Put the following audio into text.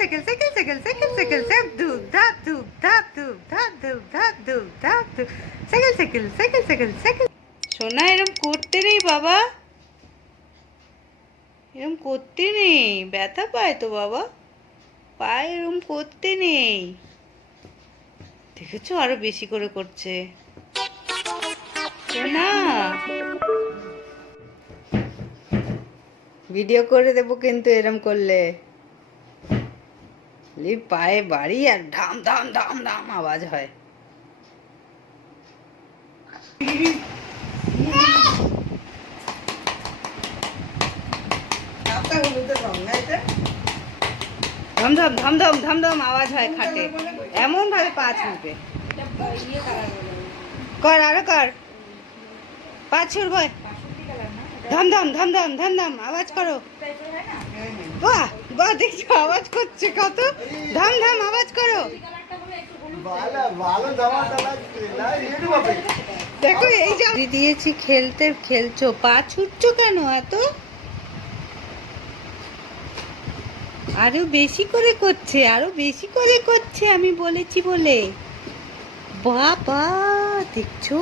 Cycle cycle cycle cycle cycle cycle ধুপ ধাপ ধুপ ধাপ ধুপ ধাপ ধুপ ধাপ ধুপ ধাপ ধুপ cycle cycle cycle cycle cycle. সোনা এরম করতে নেই বাবা, এরম করতে নেই, ব্যথা পায় তো বাবা, পায়ে এরম করতে নেই। দেখেছো আরো বেশি করে করছে। সোনা ভিডিও করে দেবো কিন্তু এরম করলে। পায়ে বাড়ি আর ধাম ধাম ধাম ধাম আওয়াজ হয়। ধম ধম ধম ধম ধম ধম আওয়াজ হয় খাটে, এমন ভাবে পা ছুটবে। কর আরো কর, পা ছুড়বে, ধম ধম ধম ধম ধম ধম আওয়াজ করো। বাহ বাহ, দেখছো আওয়াজ করছে কত, ধম ধম আওয়াজ করো। দেখো এই যে দিয়েছি খেলতে, খেলছো, পা ছুটছো কেন এত? আরো বেশি করে করছে, আরো বেশি করে করছে, আমি বলেছি বলে। বাবা দেখছো।